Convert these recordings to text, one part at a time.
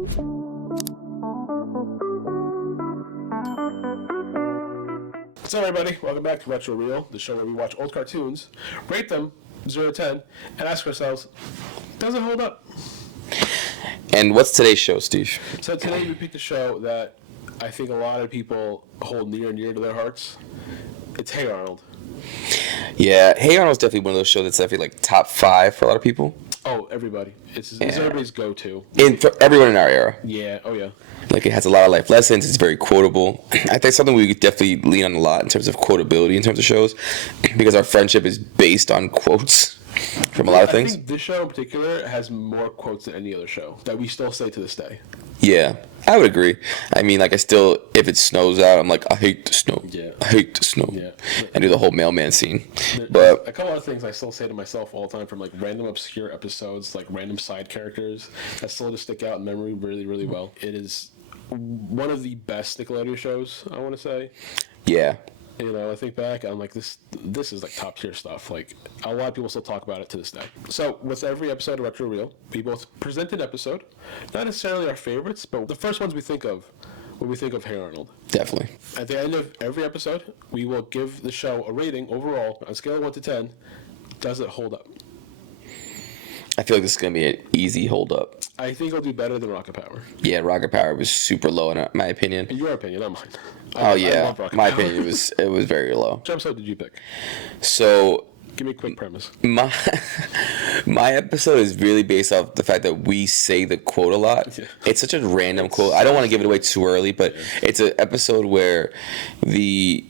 What's up, everybody? Welcome back to Retro Reel, the show where we watch old cartoons, rate them 0 to 10, and ask ourselves, does it hold up? And what's today's show, Steve? So today we picked a show that I think a lot of people hold near and dear to their hearts. It's Hey Arnold. Yeah, Hey Arnold's definitely one of those shows that's definitely like top 5 for a lot of people. Oh, everybody. It's everybody's go-to. For everyone in our era. Yeah, oh yeah. Like, it has a lot of life lessons. It's very quotable. I think something we could definitely lean on a lot in terms of quotability in terms of shows, because our friendship is based on quotes from a lot of things. I think this show in particular has more quotes than any other show that we still say to this day. Yeah, I would agree. I mean, like, I still, if it snows out, I'm like, I hate the snow. Yeah. I hate the snow. Yeah. And do the whole mailman scene. There's But a couple of things I still say to myself all the time, from like random obscure episodes, like random side characters that still just stick out in memory really, really well. It is one of the best Nickelodeon shows, I want to say. yeah. You know, I think back, I'm like, this is like top tier stuff. Like, a lot of people still talk about it to this day. So, with every episode of Retro Reel, we both present an episode. Not necessarily our favorites, but the first ones we think of when we think of Hey Arnold. Definitely. At the end of every episode, we will give the show a rating overall on a scale of 1 to 10. Does it hold up? I feel like this is going to be an easy hold up. I think it'll do better than Rocket Power. Yeah, Rocket Power was super low in my opinion. In your opinion, not mine. Oh I yeah, love Rocket my Power. opinion was very low. Which episode did you pick? So Give me a quick premise. my episode is really based off the fact that we say the quote a lot. Yeah. It's such a random quote. I don't want to give it away too early, but it's an episode where the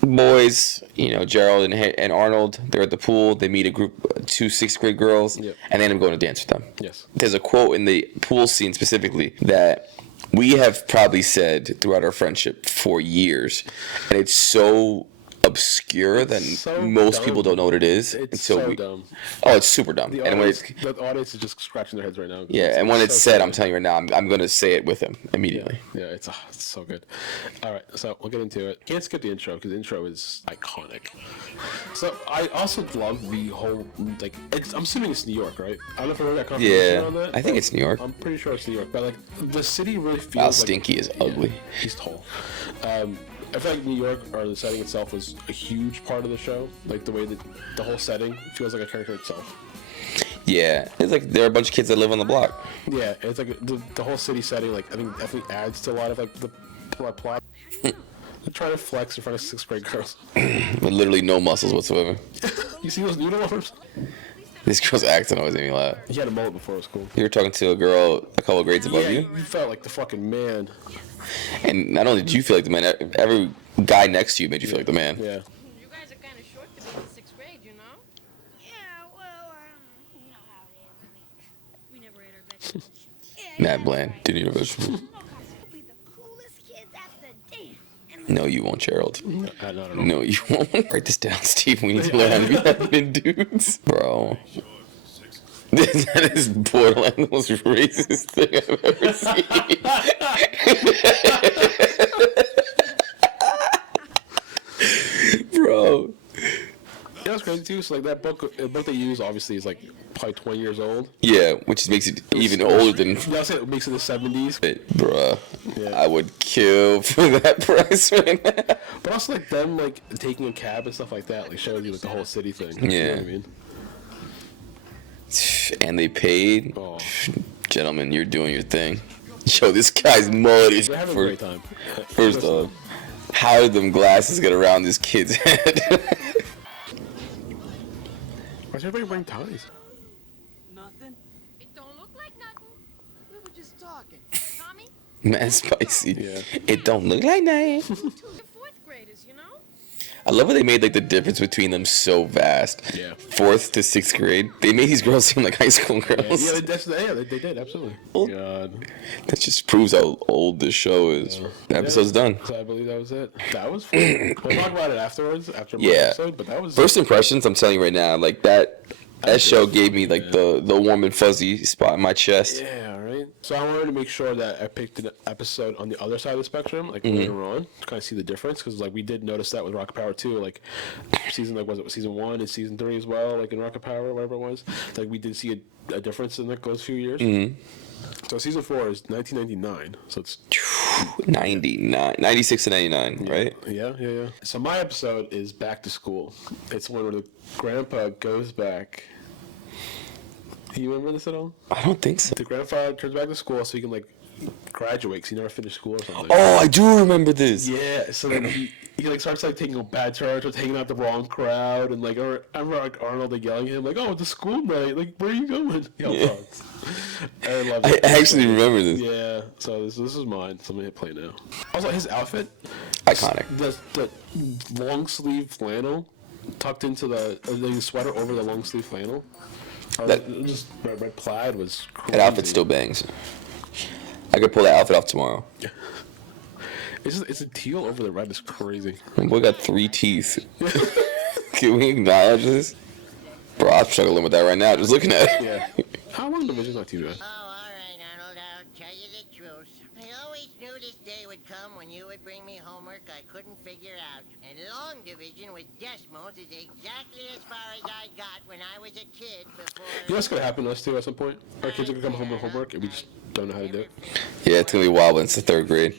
boys, Gerald and Arnold, they're at the pool. They meet a group, 2 6th grade girls, Yep. and they end up going to dance with them. Yes. There's a quote in the pool scene specifically that we have probably said throughout our friendship for years, and it's so obscure that so most dumb. people don't know what it is. It's until so we, dumb. Oh, it's super dumb. The And when audience is just scratching their heads right now. yeah, and when it's said, I'm telling you right now, I'm going to say it with him immediately. Yeah, it's so good. All right, so we'll get into it. Can't skip the intro because the intro is iconic. So I also love the whole I'm assuming it's New York, right? I don't know if I heard that confirmation Yeah, on that. I think it's New York. I'm pretty sure it's New York, but like the city really feels. Wow, like, Stinky is ugly. Yeah, he's tall. I feel like New York, or the setting itself, was a huge part of the show. Like the way that the whole setting feels like a character itself. Yeah, it's like there are a bunch of kids that live on the block. Yeah, it's like the whole city setting. Like I think definitely adds to a lot of like the plot. They're trying to flex in front of 6th grade girls. With literally no muscles whatsoever. You see those noodle arms? This girl's accent always made me laugh. He had a mullet before it was cool. You were talking to a girl a couple of grades above Yeah, you, you felt like the fucking man. and not only did you feel like the man, every guy next to you made you feel like the man. Yeah. You guys are kind of short to be in 6th grade, you know? Yeah, well, you know how it is. I mean, We never ate our vegetables. Matt Bland, didn't eat a vegetable. we'll be the coolest kids at the dance. And No, you won't, Gerald. I don't know. No, you won't. Write this down, Steve. We need to learn how to be admin dudes. Bro. That is borderline the most racist thing I've ever seen. Bro. Yeah, that's crazy too. So like that book, the book they use obviously is like probably 20 years old. Yeah, which makes it even older than... Yeah, I'll say it makes it the 70s. Bruh, Yeah. I would kill for that price right now. But also like them like taking a cab and stuff like that, like shows you like the whole city thing. You know Yeah. what I mean? And they paid. Oh. Gentlemen, you're doing your thing. Yo, this guy's mullet is... They're having a great time. First off, how did them glasses get around this kid's head? Why is everybody wearing ties? Nothing. It don't look like nothing. We were just talking. Tommy, Man, spicy. Yeah. It don't look like nothing. you're 4th graders, you know? I love how they made like the difference between them so vast. Yeah. 4th to 6th grade, they made these girls seem like high school girls. Yeah, they did, absolutely. Oh. God. That just proves how old this show is. The episode's done. So I believe that was it. That was fun. We'll talk about it afterwards, after my Yeah. episode, but that was... First impressions, I'm telling you right now, like that show gave me like the warm and fuzzy spot in my chest. Yeah, right? So I wanted to make sure that I picked an episode on the other side of the spectrum, like later on, to kind of see the difference. Because like we did notice that with Rocket Power 2, like season was it season 1 and season 3 as well, like in Rocket Power, whatever it was. Like we did see a difference in like those few years. So season 4 is 1999. So it's 96 to 99, right? yeah. So my episode is Back to School. It's one where the grandpa goes back. Do you remember this at all? I don't think so. The grandfather turns back to school so he can like graduate because he never finished school or something. Oh, I do remember this. Yeah, so then he like starts like taking a bad charge or taking out the wrong crowd and like I remember like Arnold like yelling at him like, "Oh, it's a school night. Like, where are you going?" Yeah. I love I it. actually remember this. Yeah, so this is mine. So I'm gonna hit play now. Also, his outfit, Iconic. the long sleeve flannel tucked into the sweater over the long sleeve flannel. Just red plaid was crazy. That outfit still bangs. I could pull that outfit off tomorrow. It's a teal over the red. It's crazy. My boy got 3 teeth. Can we acknowledge this? Bro, I'm struggling with that right now, just looking at it. Yeah. How long division's not too bad? Oh, all right, Arnold, I'll tell you the truth. I always knew this day would come when you would bring me homework I couldn't figure out. And long division with decimals is exactly as far as I got when I was a kid before... You know what's gonna happen to us too at some point? Our kids are gonna come home with homework and we just don't know how to do it. Yeah, it's gonna be wild when it's the 3rd grade.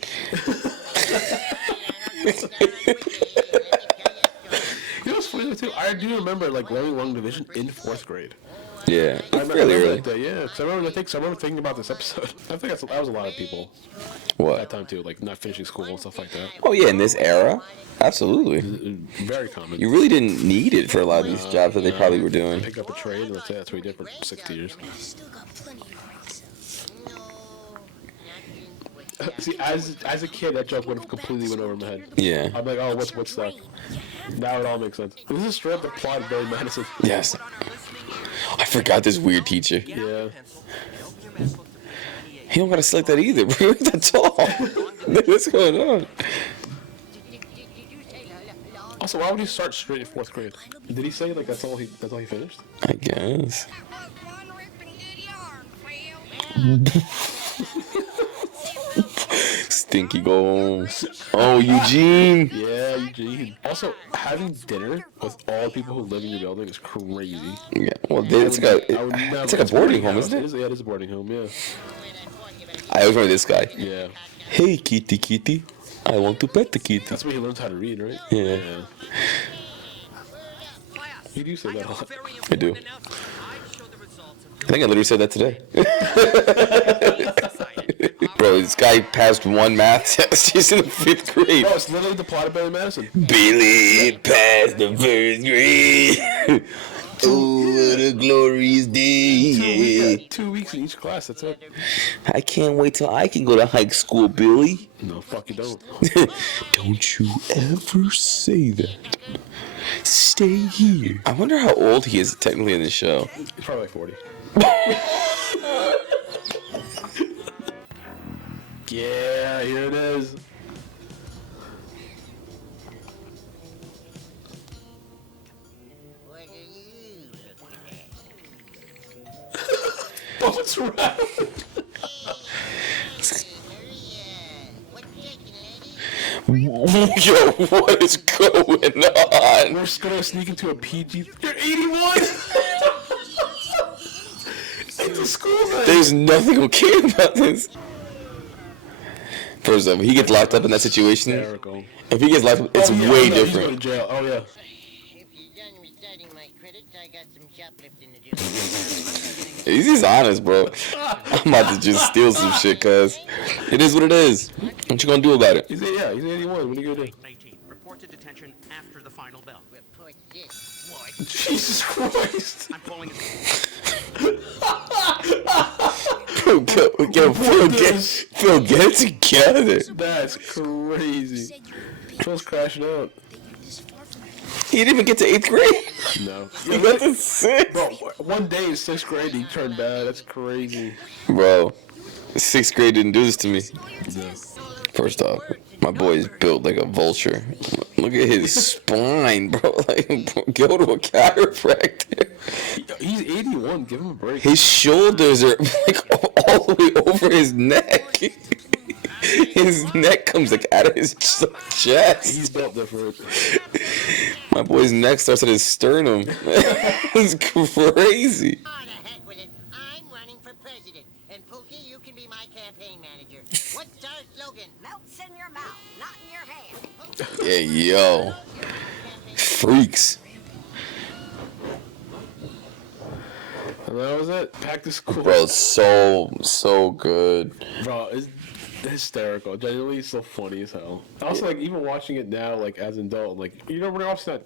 You know what's funny though too? I do remember like learning long division in 4th grade. Yeah, I remember fairly early. that day, yeah. Because I remember thinking about this episode. I think that was a lot of people at that What? time too, like not finishing school and stuff like that. Oh yeah, in this era, absolutely. Very common. You really didn't need it for a lot of these jobs that they probably were doing. Pick up a trade and that's what we did for 60 years. Still got plenty of brains. See, as a kid, that joke would have completely went over my head. Yeah. I'm like, oh, what's that? Now it all makes sense. This is straight up the plot of Billy Madison. Yes. I forgot this weird teacher. Yeah. He don't gotta select that either, bro. He ain't that tall. What's going on? Also, why would he start straight in 4th grade? Did he say like that's all he finished? I guess. Stinky goals. Oh, Eugene. Yeah, Eugene. Also, having dinner with all the people who live in your building is crazy. Yeah. Well, it's like a boarding home, isn't it? Yeah, it is a boarding home. Yeah. I always remember this guy. Yeah. Hey, kitty, kitty. I want to pet the kitty. That's where he learns how to read, right? Yeah. You do say that a lot. I do. I think I literally said that today. Bro, this guy passed 1 math test. He's in the 5th grade. Oh, it's literally the plot of Billy Madison. Billy passed the 1st grade. Oh, what a glorious day. 2 weeks in each class, that's it. I can't wait till I can go to high school, Billy. No, fuck you don't. Don't you ever say that. Stay here. I wonder how old he is technically in the show. He's probably like 40. Yeah, here it is. What are you looking at? Oh, what's wrong? Yo, what is going on? We're just gonna sneak into a PG. You're 81! It's a school night! There's nothing okay about this. First off, he gets locked up in that situation. Hysterical. If he gets locked up, it's Oh, yeah, way no, he's going different. to jail. Oh, yeah. If you're done reciting my credits, I got some shoplifting to do. He's just honest, bro. I'm about to just steal some shit, cuz it is what it is. What you gonna do about it? He's 81. What are you going to do? 18. Report to detention after the final bell. Report this. What? Jesus Christ. I'm calling it. Bro, Phil, get it together. That's crazy. Phil's crashing out. He didn't even get to 8th grade. No. He got to 6th. Bro, one day in 6th grade, he turned bad. That's crazy. Bro, 6th grade didn't do this to me. Yeah. First off, my boy is built like a vulture. Look at his spine, bro. Like, go to a chiropractor. He's 81. Give him a break. His shoulders are like all all the way over his neck. His neck comes like out of his chest. He's built different. My boy's neck starts at his sternum. It's crazy. Oh, the heck with it. I'm running for president. And Pookie, you can be my campaign manager. What's our slogan? Melts in your mouth, not in your hand. Yeah, yo. Freaks. And that was it. Back to school. Bro, it's so good. Bro, it's hysterical. Genuinely, it's so funny as hell. Also, like, even watching it now, like, as an adult, like, you know, we're also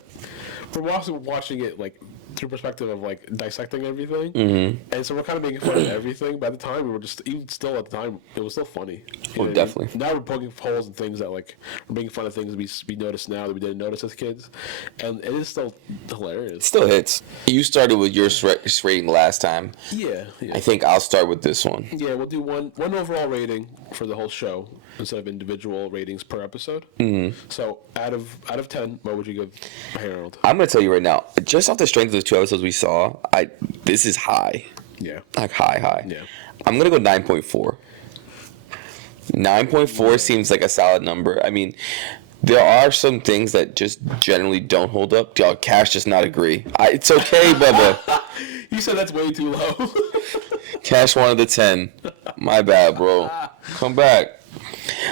watching it, like, through perspective of, like, dissecting everything. Mm-hmm. And so we're kind of making fun of everything. By the time, we were just, even still at the time, it was still funny. You know what I definitely. mean? Now we're poking holes in things that, like, we're making fun of things we notice now that we didn't notice as kids. And it is still hilarious. Still hits. You started with your rating last time. Yeah. I think I'll start with this one. Yeah, we'll do one overall rating for the whole show instead of individual ratings per episode. Mm-hmm. So out of 10, what would you give Harold? I'm gonna tell you right now, just off the strength of the 2 episodes we saw, this is high. Yeah. Like high. Yeah. I'm gonna go 9.4. 9.4 seems like a solid number. I mean, there are some things that just generally don't hold up. Y'all, Cash does not agree. It's okay, Bubba. You said that's way too low. Cash wanted the 10. My bad, bro. Come back.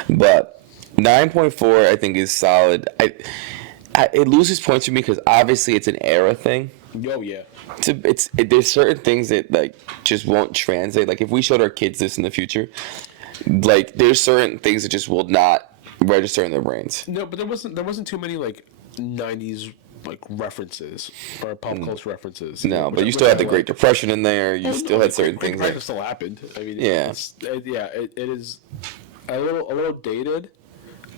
But 9.4, I think, is solid. It loses points for me because obviously it's an era thing. Yo, yeah. There's certain things that like just won't translate. Like if we showed our kids this in the future, like there's certain things that just will not register in their brains. No, but there wasn't too many like 90s like references or pop culture references. No, but you still had the Great Depression in there. You still had certain things that that still happened. I mean, Yeah. it is a little dated,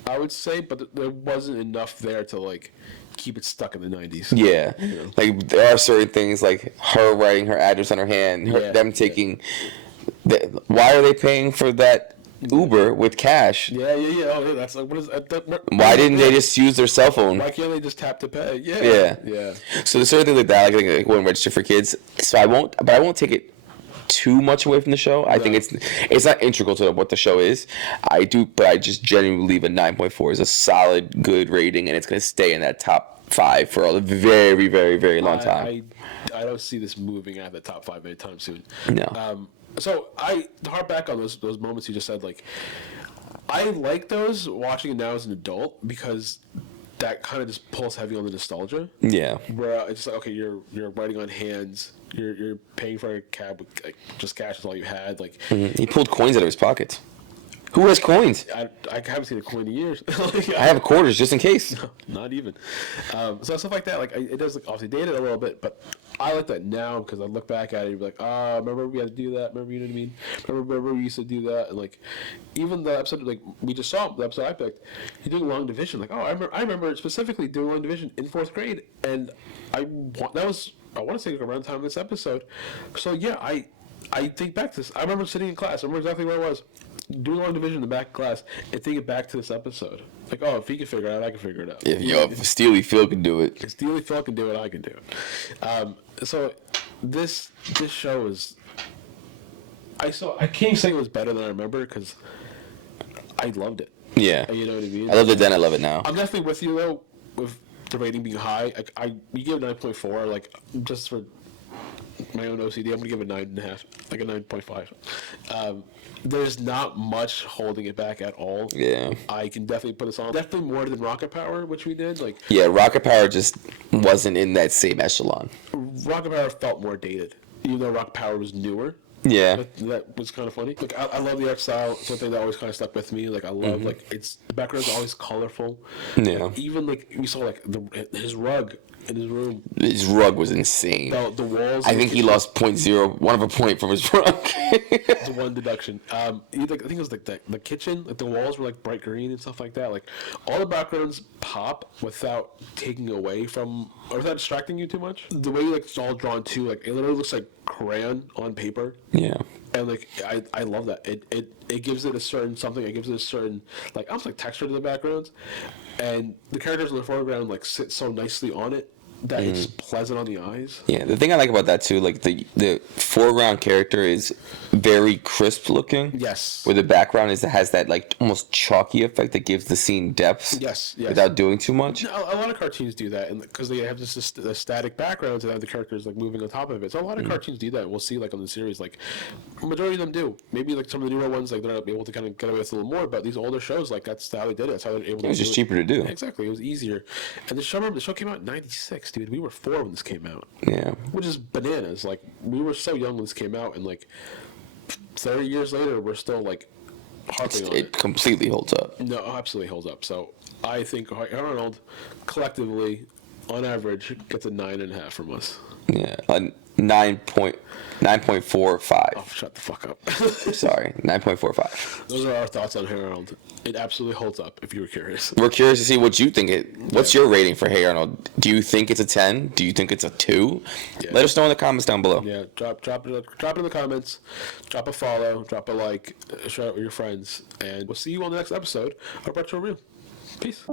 I would say, but there wasn't enough there to like keep it stuck in the 90s. Yeah, like there are certain things like her writing her address on her hand, them taking. Why are they paying for that Uber with cash? Yeah. Oh, yeah, that's like what is that? Why didn't they just use their cell phone? Why can't they just tap to pay? Yeah. So there's certain things like that. I think it wouldn't register for kids. So I won't take it too much away from the show. I think it's not integral to what the show is. But I just genuinely believe a 9.4 is a solid, good rating, and it's going to stay in that top 5 for a very, very, very long time. I don't see this moving out of the top 5 anytime soon. No. So to harp back on those moments you just said, like I like those watching it now as an adult because that kind of just pulls heavy on the nostalgia. Yeah. Where it's like, okay, you're writing on hands, you're paying for a cab with like just cash is all you had. Like He pulled coins out of his pockets. Who has coins? I haven't seen a coin in years. I have quarters just in case. Not even. So stuff like that, like it does like obviously dated a little bit, but I like that now because I look back at it and be like, remember we had to do that? Remember, you know what I mean? Remember we used to do that? And like, even the episode like we just saw, the episode I picked, you're doing long division. Like, I remember specifically doing long division in 4th grade, and I want to say around the time of this episode. So yeah, I think back to this. I remember sitting in class. I remember exactly where I was. Doing long division in the back of class and thinking back to this episode. Like, if he can figure it out, I can figure it out. If Steely Phil can do it. If Steely Phil can do it, I can do it. So this show is... I can't say it was better than I remember because I loved it. Yeah. You know what I mean? I loved it then, I love it now. I'm definitely with you, though, with the rating being high. You give it 9.4, like, just for my own OCD, I'm going to give it 9.5, like a 9.5. There's not much holding it back at all. Yeah. I can definitely put this on. Definitely more than Rocket Power, which we did. Like, yeah, Rocket Power just wasn't in that same echelon. Rocket Power felt more dated, even though Rocket Power was newer. Yeah. That was kind of funny. Like, I love the art style. Something that always kind of stuck with me. Like, I love, like, the background's always colorful. Yeah. Like, even, like, we saw, like, his rug in his room. His rug was insane. The walls. I think he lost 0.01 of a point from his rug. It's one deduction. I think it was like the kitchen, like the walls were like bright green and stuff like that. Like all the backgrounds pop without taking away from or without distracting you too much. The way like it's all drawn too, like it literally looks like crayon on paper. Yeah. And like I love that. It gives it a certain something. It gives it a certain like almost like texture to the backgrounds, and the characters in the foreground like sit so nicely on it. that it's pleasant on the eyes. Yeah, the thing I like about that too, like the foreground character is very crisp looking. Yes. Where the background has that like almost chalky effect that gives the scene depth. Yes. Without doing too much. A lot of cartoons do that, and because they have just a static background and have the characters like moving on top of it. So a lot of cartoons do that. We'll see like on the series, like majority of them do. Maybe like some of the newer ones, like they're not able to kind of get away with a little more. But these older shows, like that's how they did it. That's how they're able. It was just cheaper to do. Exactly, it was easier. And the show came out in '96, dude. We were 4 when this came out. Yeah. Which is bananas. Like we were so young when this came out, and like 30 years later, we're still like harping on it. It completely holds up. No, absolutely holds up. So I think Arnold, collectively, on average, gets a 9.5 from us. Yeah, a 9.45. Oh, shut the fuck up. Sorry, 9.45. Those are our thoughts on Hey Arnold. It absolutely holds up. If you were curious. We're curious to see what you think. What's your rating for Hey Arnold? Do you think it's a 10? Do you think it's a 2? Yeah. Let us know in the comments down below. Yeah, drop it in the comments. Drop a follow. Drop a like. Share it with your friends, and we'll see you on the next episode of Retro Real. Peace.